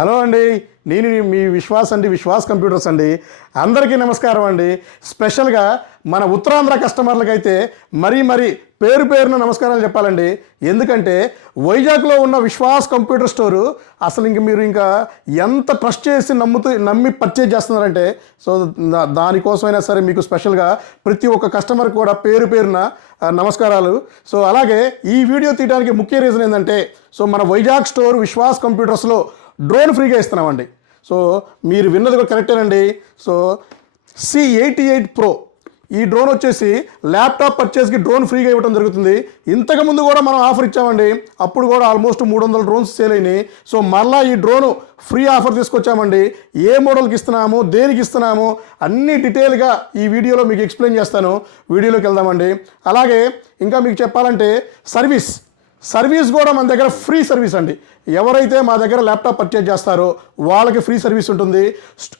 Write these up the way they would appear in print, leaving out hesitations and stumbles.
Hello అండి, నేను మీ విశ్వాస్ అండి, విశ్వాస్ కంప్యూటర్స్ అండి. అందరికీ నమస్కారం అండి. స్పెషల్గా మన ఉత్తరాంధ్ర కస్టమర్లకైతే మరీ పేరు పేరున నమస్కారాలు చెప్పాలండి. ఎందుకంటే వైజాగ్లో ఉన్న విశ్వాస్ కంప్యూటర్ స్టోరు అసలు మీరు ఎంత ట్రస్ట్ చేసి నమ్మి పర్చేజ్ చేస్తున్నారంటే, సో దానికోసమైనా సరే మీకు స్పెషల్గా ప్రతి ఒక్క కస్టమర్ కూడా పేరు పేరున నమస్కారాలు. సో అలాగే ఈ వీడియో తీయడానికి ముఖ్య రీజన్ ఏంటంటే, సో మన వైజాగ్ స్టోర్ విశ్వాస్ కంప్యూటర్స్లో డ్రోన్ ఫ్రీగా ఇస్తున్నామండి. సో మీరు విన్నది కూడా కరెక్టేనండి. సో C88 Pro ఈ డ్రోన్ వచ్చేసి ల్యాప్టాప్ పర్చేస్కి డ్రోన్ ఫ్రీగా ఇవ్వడం జరుగుతుంది. ఇంతకుముందు కూడా మనం ఆఫర్ ఇచ్చామండి, అప్పుడు కూడా ఆల్మోస్ట్ 300 డ్రోన్స్ సేల్ అయినాయి. సో మళ్ళీ ఈ డ్రోను ఫ్రీ ఆఫర్ తీసుకొచ్చామండి. ఏ మోడల్కి ఇస్తున్నాము, దేనికి ఇస్తున్నాము అన్ని డీటెయిల్గా ఈ వీడియోలో మీకు ఎక్స్ప్లెయిన్ చేస్తాను. వీడియోలోకి వెళ్దామండి. అలాగే ఇంకా మీకు చెప్పాలంటే సర్వీస్ కూడా మన దగ్గర ఫ్రీ సర్వీస్ అండి. ఎవరైతే మా దగ్గర ల్యాప్టాప్ పర్చేజ్ చేస్తారో వాళ్ళకి ఫ్రీ సర్వీస్ ఉంటుంది.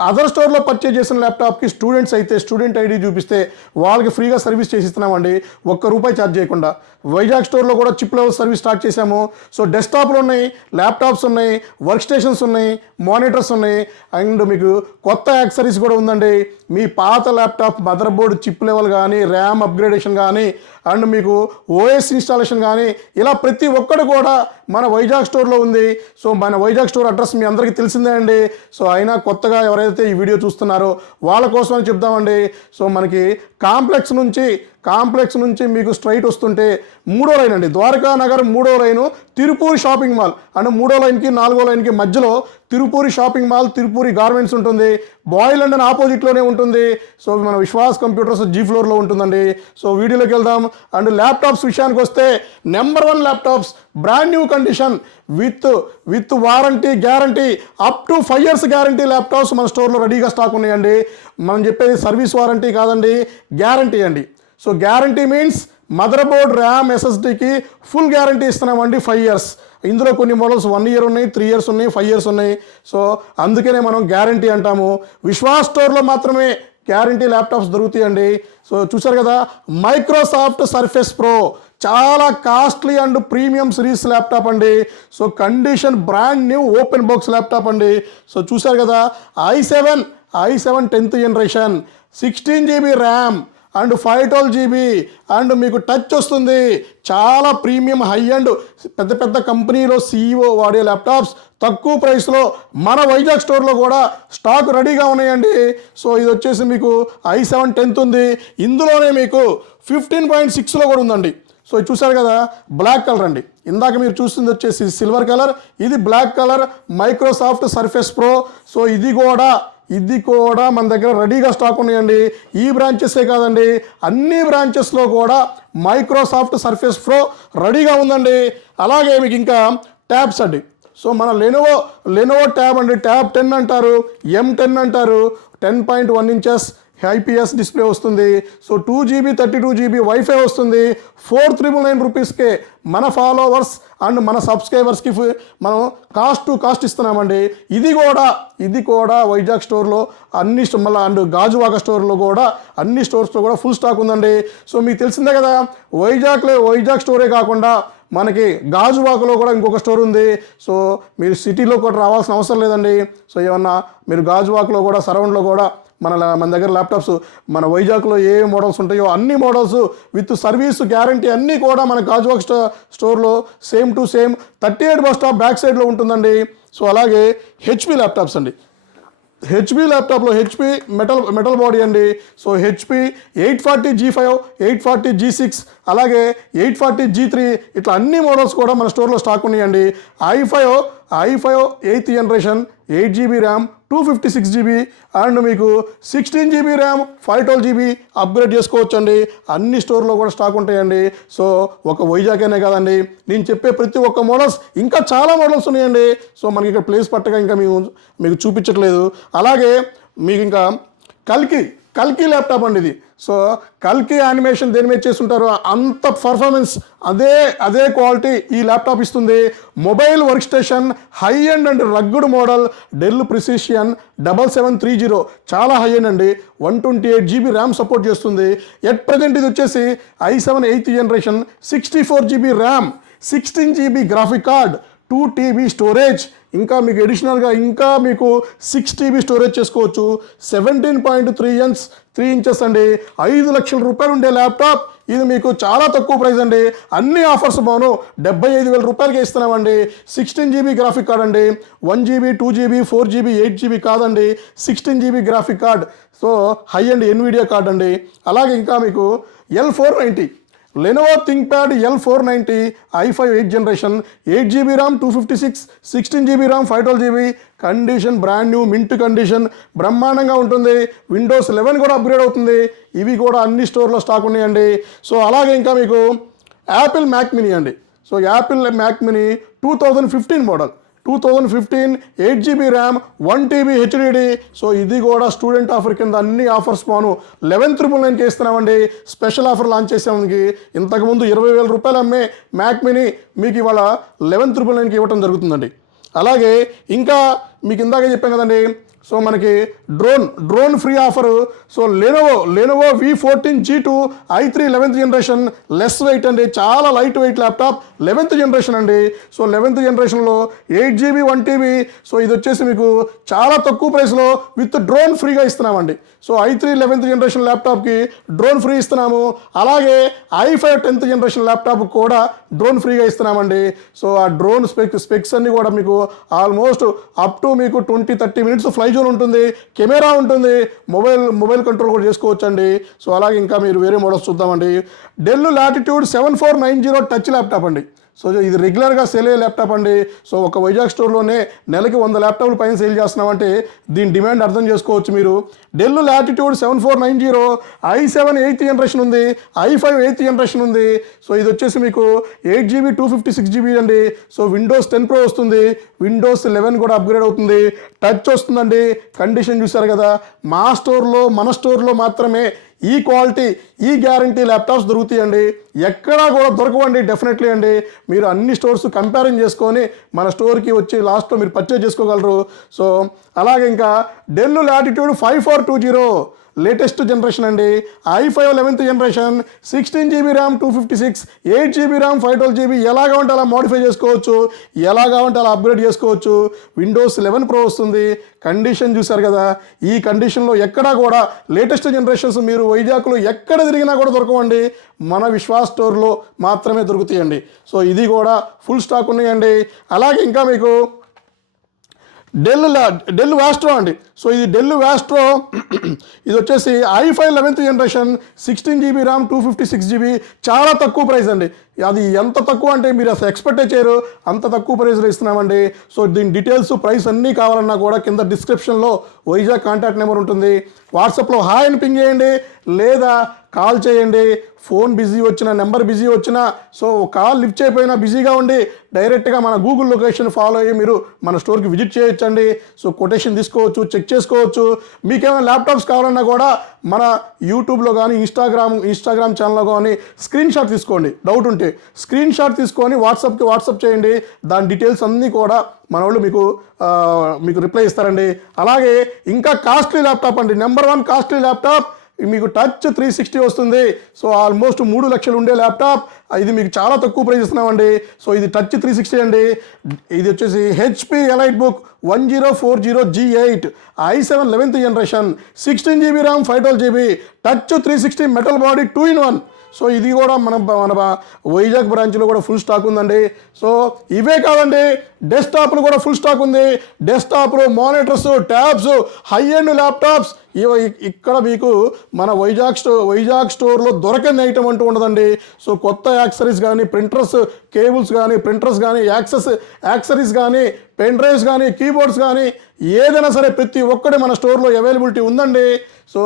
అదర్ స్టోర్లో పర్చేజ్ చేసిన ల్యాప్టాప్కి స్టూడెంట్స్ అయితే స్టూడెంట్ ఐడి చూపిస్తే వాళ్ళకి ఫ్రీగా సర్వీస్ చేసి ఇస్తున్నామండి, ₹1 ఛార్జ్ చేయకుండా. వైజాగ్ స్టోర్లో కూడా చిప్ లెవెల్ సర్వీస్ స్టార్ట్ చేశాము. సో డెస్క్టాప్లు ఉన్నాయి, ల్యాప్టాప్స్ ఉన్నాయి, వర్క్ స్టేషన్స్ ఉన్నాయి, మానిటర్స్ ఉన్నాయి, అండ్ మీకు కొత్త యాక్సరీస్ కూడా ఉందండి. మీ పాత laptop mother board chip level కానీ, ర్యామ్ అప్గ్రేడేషన్ కానీ, అండ్ మీకు ఓఎస్ ఇన్స్టాలేషన్ కానీ, ఇలా ప్రతి ఒక్కటి కూడా మన వైజాగ్ స్టోర్లో ఉంది. సో మన వైజాగ్ స్టోర్ అడ్రస్ మీ అందరికీ తెలిసిందే అండి. సో అయినా కొత్తగా ఎవరైతే ఈ వీడియో చూస్తున్నారో వాళ్ళ కోసం అని చెప్దామండి. సో మనకి కాంప్లెక్స్ నుంచి మీకు స్ట్రైట్ వస్తుంటే 3వ లైన్ అండి, ద్వారకా నగర్ 3వ లైను, తిరుపూరి షాపింగ్ మాల్. అంటే 3వ లైన్కి 4వ లైన్కి మధ్యలో తిరుపూరి షాపింగ్ మాల్, తిరుపూరి గార్మెంట్స్ ఉంటుంది. బాయిల్ అండ్ ఆపోజిట్లోనే ఉంటుంది. సో మన విశ్వాస్ కంప్యూటర్స్ G ఫ్లోర్లో ఉంటుందండి. సో వీడియోలోకి వెళ్దాం. అండ్ ల్యాప్టాప్స్ విషయానికి వస్తే number 1 laptops, brand new condition with warranty guarantee, up to 5 years guarantee laptops మన స్టోర్లో రెడీగా స్టాక్ ఉన్నాయండి. మనం చెప్పేది సర్వీస్ వారంటీ కాదండి, గ్యారంటీ అండి. So guarantee means mother board, RAM, SSDకి ఫుల్ గ్యారంటీ ఇస్తున్నామండి 5 years. ఇందులో కొన్ని మోడల్స్ 1 year ఉన్నాయి, 3 years ఉన్నాయి, 5 years ఉన్నాయి. సో అందుకనే మనం గ్యారంటీ అంటాము. విశ్వాస్ స్టోర్లో మాత్రమే గ్యారంటీ ల్యాప్టాప్స్ దొరుకుతాయండి. సో చూసారు కదా, మైక్రోసాఫ్ట్ సర్ఫేస్ ప్రో చాలా costly and premium series laptop అండి. So condition brand new open box laptop అండి. సో చూసారు కదా, i7 10th generation, 16 GB RAM and 512 GB and మీకు టచ్ వస్తుంది. చాలా ప్రీమియం హై అండ్ పెద్ద కంపెనీలో CEO వాడే ల్యాప్టాప్స్ తక్కువ ప్రైస్లో మన వైజాగ్ స్టోర్లో కూడా స్టాక్ రెడీగా ఉన్నాయండి. సో ఇది వచ్చేసి మీకు i7 10th ఉంది. ఇందులోనే మీకు 15.6లో కూడా ఉందండి. సో చూసారు కదా, బ్లాక్ కలర్ అండి. ఇందాక మీరు చూస్తుంది వచ్చేసి సిల్వర్ కలర్, ఇది black colour Microsoft Surface Pro. So ఇది కూడా మన దగ్గర రెడీగా స్టాక్ ఉన్నాయండి. ఈ బ్రాంచెసే కాదండి, అన్ని బ్రాంచెస్లో కూడా మైక్రోసాఫ్ట్ సర్ఫేస్ ప్రో రెడీగా ఉందండి. అలాగే మీకు ఇంకా ట్యాబ్స్ అండి. సో మన లెనోవో ట్యాబ్ అండి, ట్యాబ్ 10 అంటారు, M10 అంటారు. 10.1 inches IPS డిస్ప్లే వస్తుంది. సో 2 GB 32 GB వైఫై వస్తుంది. 4,999 రూపీస్కే మన ఫాలోవర్స్ అండ్ మన సబ్స్క్రైబర్స్కి మనం కాస్ట్ ఇస్తున్నామండి. ఇది కూడా వైజాగ్ స్టోర్లో అన్ని మళ్ళీ అండ్ గాజువాక స్టోర్లో కూడా అన్ని స్టోర్స్లో కూడా ఫుల్ స్టాక్ ఉందండి. సో మీకు తెలిసిందే కదా, వైజాగ్ స్టోరే కాకుండా మనకి గాజువాకలో కూడా ఇంకొక స్టోర్ ఉంది. సో మీరు సిటీలో కూడా రావాల్సిన అవసరం లేదండి. సో ఏమన్నా మీరు గాజువాకలో కూడా సరౌండ్లో కూడా మన దగ్గర ల్యాప్టాప్స్ మన వైజాగ్లో ఏ మోడల్స్ ఉంటాయో అన్ని మోడల్స్ విత్ సర్వీస్ గ్యారంటీ అన్నీ కూడా మన గాజువాక్ స్టోర్లో same to same 38 bus stop back సైడ్లో ఉంటుందండి. సో అలాగే HP ల్యాప్టాప్స్ అండి. HP ల్యాప్టాప్లో HP మెటల్ బాడీ అండి. సో HP 840 G5, 840 G6, అలాగే 840 G3 ఇట్లా అన్ని మోడల్స్ కూడా మన స్టోర్లో స్టాక్ ఉన్నాయండి. i5 8th generation, 8 GB RAM, 256 GB and మీకు 16 GB ర్యామ్, 512 GB అప్గ్రేడ్ చేసుకోవచ్చు అండి. అన్ని స్టోర్లో కూడా స్టాక్ ఉంటాయండి. సో ఒక వైజాగ్ అనే కాదండి, నేను చెప్పే ప్రతి ఒక్క మోడల్స్ ఇంకా చాలా మోడల్స్ ఉన్నాయండి. సో మనకి ఇక్కడ ప్లేస్ పట్టగా ఇంకా మీకు చూపించట్లేదు. అలాగే మీకు ఇంకా కల్కి ల్యాప్టాప్ అండి ఇది. సో కల్కి యానిమేషన్ దేని మీద చేస్తుంటారో అంత పర్ఫార్మెన్స్ అదే క్వాలిటీ ఈ ల్యాప్టాప్ ఇస్తుంది. Mobile work station high and rugged model Dell Precision 7730 చాలా హై అండి. 128 GB ర్యామ్ సపోర్ట్ చేస్తుంది. ఎట్ ప్రజెంట్ ఇది వచ్చేసి i7 8th generation, 64 GB RAM, 16 GB graphic card, 2 TB storage, ఇంకా మీకు అడిషనల్గా ఇంకా మీకు 6 TB స్టోరేజ్ చేసుకోవచ్చు. 17.3 ఇంచెస్ అండి, 5 లక్షల రూపాయలు ఉండే ల్యాప్టాప్ ఇది మీకు చాలా తక్కువ ప్రైస్ అండి. అన్ని ఆఫర్స్ బాను 75,000 రూపాయలకి ఇస్తున్నామండి. 16 GB గ్రాఫిక్ కార్డ్ అండి, 1 GB 2 GB 4 GB 8 GB కాదండి, 16 GB graphic card. So high and Nvidia card అండి. అలాగే ఇంకా మీకు L490 Lenovo ThinkPad L490 i5 8th generation, 8 GB RAM 256, 16 GB RAM 512 GB, condition brand new mint condition, బ్రహ్మాండంగా ఉంటుంది. Windows 11 కూడా upgrade అవుతుంది. ఇవి కూడా అన్ని స్టోర్లో స్టాక్ ఉన్నాయండి. సో అలాగే ఇంకా మీకు యాపిల్ మ్యాక్ మినీ అండి. So Apple Mac mini 2015 model, 2015 8 GB RAM 1 TB HDD. So ఇది కూడా స్టూడెంట్ ఆఫర్ కింద అన్ని ఆఫర్స్ పోను 11,999కి ఇస్తున్నామండి. స్పెషల్ ఆఫర్ లాంచ్ చేసాము. ఇంతకుముందు 20,000 రూపాయలు అమ్మే మ్యాక్ మినీ మీకు ఇవాళ 11,999కి ఇవ్వడం జరుగుతుందండి. అలాగే ఇంకా మీకు ఇందాక చెప్పాను కదండి, సో మనకి drone free offer. So Lenovo V14 G2 i3 11th generation, less weight అండి, చాలా light weight laptop, 11th generation అండి. సో 11th జనరేషన్లో 8 GB 1 TB. సో ఇది వచ్చేసి మీకు చాలా తక్కువ ప్రైస్లో విత్ డ్రోన్ ఫ్రీగా ఇస్తున్నామండి. సో i3 11th జనరేషన్ ల్యాప్టాప్కి డ్రోన్ ఫ్రీ ఇస్తున్నాము. అలాగే i5 10th జనరేషన్ ల్యాప్టాప్ కూడా డ్రోన్ ఫ్రీగా ఇస్తున్నామండి. సో ఆ డ్రోన్ స్పెక్స్ అన్ని కూడా మీకు ఆల్మోస్ట్ అప్ టు మీకు 20-30 మినిట్స్ ఫ్లై జోన్ ఉంటుంది, కెమెరా ఉంటుంది, మొబైల్ కంట్రోల్ కూడా చేసుకోవచ్చు అండి. సో అలాగే ఇంకా మీరు వేరే మోడల్స్ చూద్దామండి. డెల్ లాటిట్యూడ్ 7490 టచ్ ల్యాప్టాప్ అండి. సో ఇది రెగ్యులర్గా సేల్ అయ్యే ల్యాప్టాప్ అండి. సో ఒక వైజాగ్ స్టోర్లోనే నెలకి 100 ల్యాప్టాప్లు పైన సేల్ చేస్తున్నామంటే దీని డిమాండ్ అర్థం చేసుకోవచ్చు మీరు. Del latitude 7490 i7 8th generation ఉంది, i5 8th జనరేషన్ ఉంది. సో ఇది వచ్చేసి మీకు 8 GB 256 GB అండి. సో విండోస్ 10 Pro వస్తుంది, విండోస్ 11 కూడా అప్గ్రేడ్ అవుతుంది, టచ్ వస్తుందండి. కండిషన్ చూసారు కదా, మన స్టోర్లో మాత్రమే ఈ క్వాలిటీ ఈ గ్యారంటీ ల్యాప్టాప్స్ దొరుకుతాయండి. ఎక్కడా కూడా దొరకవండి డెఫినెట్లీ అండి. మీరు అన్ని స్టోర్స్ కంపారిజన్ చేసుకొని మన స్టోర్కి వచ్చి లాస్ట్లో మీరు పర్చేజ్ చేసుకోగలరు. సో అలాగే ఇంకా డెల్ లాటిట్యూడ్ 5420 లేటెస్ట్ జనరేషన్ అండి, i5 11th generation, 16 GB RAM 256, 8 GB RAM 512 GB. ఎలాగా ఉంటే అలా మోడిఫై చేసుకోవచ్చు, ఎలాగా ఉంటే అలా అప్గ్రేడ్ చేసుకోవచ్చు. విండోస్ 11 Pro వస్తుంది. కండిషన్ చూసారు కదా, ఈ కండిషన్లో ఎక్కడా కూడా లేటెస్ట్ జనరేషన్స్ మీరు వైజాగ్లో ఎక్కడ తిరిగినా కూడా దొరకవండి, మన విశ్వాస్ స్టోర్లో మాత్రమే దొరుకుతాయండి. సో ఇది కూడా ఫుల్ స్టాక్ ఉన్నాయండి. అలాగే ఇంకా మీకు డెల్ వాస్ట్రో అండి. సో ఇది డెల్ వాస్ట్రో ఇది వచ్చేసి i5 11th generation, 16 GB RAM 256 GB, చాలా తక్కువ ప్రైస్ అండి. అది ఎంత తక్కువ అంటే మీరు అసలు ఎక్స్పెక్టే చేయరు, అంత తక్కువ ప్రైస్లో ఇస్తున్నామండి. సో దీని డీటెయిల్స్ ప్రైస్ అన్నీ కావాలన్నా కూడా కింద డిస్క్రిప్షన్లో వైజాగ్ కాంటాక్ట్ నెంబర్ ఉంటుంది. వాట్సాప్లో హాయ్ అని పింగ్ చేయండి, లేదా కాల్ చేయండి. ఫోన్ బిజీ వచ్చినా, నెంబర్ బిజీ వచ్చినా, సో కాల్ లిఫ్ట్ చేయకపోయినా బిజీగా ఉండి డైరెక్ట్గా మన గూగుల్ లొకేషన్ ఫాలో అయ్యి మీరు మన స్టోర్కి విజిట్ చేయొచ్చండి. సో కొటేషన్ తీసుకోవచ్చు, చెక్ చేసుకోవచ్చు. మీకేమైనా ల్యాప్టాప్స్ కావాలన్నా కూడా మన యూట్యూబ్లో కానీ ఇన్స్టాగ్రామ్ ఛానల్లో కానీ స్క్రీన్ షాట్ తీసుకోండి. డౌట్ ఉంటే స్క్రీన్ షాట్ తీసుకొని వాట్సాప్ చేయండి. దాని డీటెయిల్స్ అన్నీ కూడా మన వాళ్ళు మీకు రిప్లై ఇస్తారండి. అలాగే ఇంకా కాస్ట్లీ ల్యాప్టాప్ అండి, నెంబర్ 1 కాస్ట్లీ ల్యాప్టాప్ మీకు టచ్ 360 వస్తుంది. సో ఆల్మోస్ట్ 3 లక్షలు ఉండే ల్యాప్టాప్ ఇది మీకు చాలా తక్కువ ప్రైస్ ఇస్తున్నామండి. సో ఇది టచ్ 360 అండి. ఇది వచ్చేసి HP EliteBook 1040 G8 i7 11th generation, 16 GB RAM 512 GB, touch 360 metal body 2-in-1. So ఇది కూడా మన వైజాగ్ బ్రాంచ్లో కూడా ఫుల్ స్టాక్ ఉందండి. సో ఇవే కాదండి, డెస్క్టాప్లు కూడా ఫుల్ స్టాక్ ఉంది. డెస్క్టాప్లు, monitors, tabs, high end laptops ఇక్కడ మీకు మన వైజాగ్ స్టోర్లో దొరకని ఐటమ్ అంటూ ఉండదండి. సో కొత్త యాక్సరీస్ కానీ, కేబుల్స్ కానీ, యాక్సరీస్ కానీ, పెన్ డ్రైవ్స్ కానీ, కీబోర్డ్స్ కానీ, ఏదైనా సరే ప్రతి ఒక్కటి మన స్టోర్లో అవైలబిలిటీ ఉందండి. సో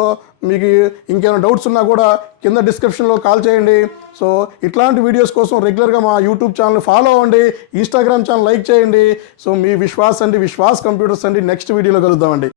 మీకు ఇంకేమైనా డౌట్స్ ఉన్నా కూడా కింద డిస్క్రిప్షన్లో కాల్ చేయండి. సో ఇట్లాంటి వీడియోస్ కోసం రెగ్యులర్గా మా యూట్యూబ్ ఛానల్ ఫాలో అవ్వండి, ఇన్స్టాగ్రామ్ ఛానల్ లైక్ చేయండి. సో మీ విశ్వాస్ కంప్యూటర్స్ అండి. నెక్స్ట్ వీడియోలో కలుద్దామండి.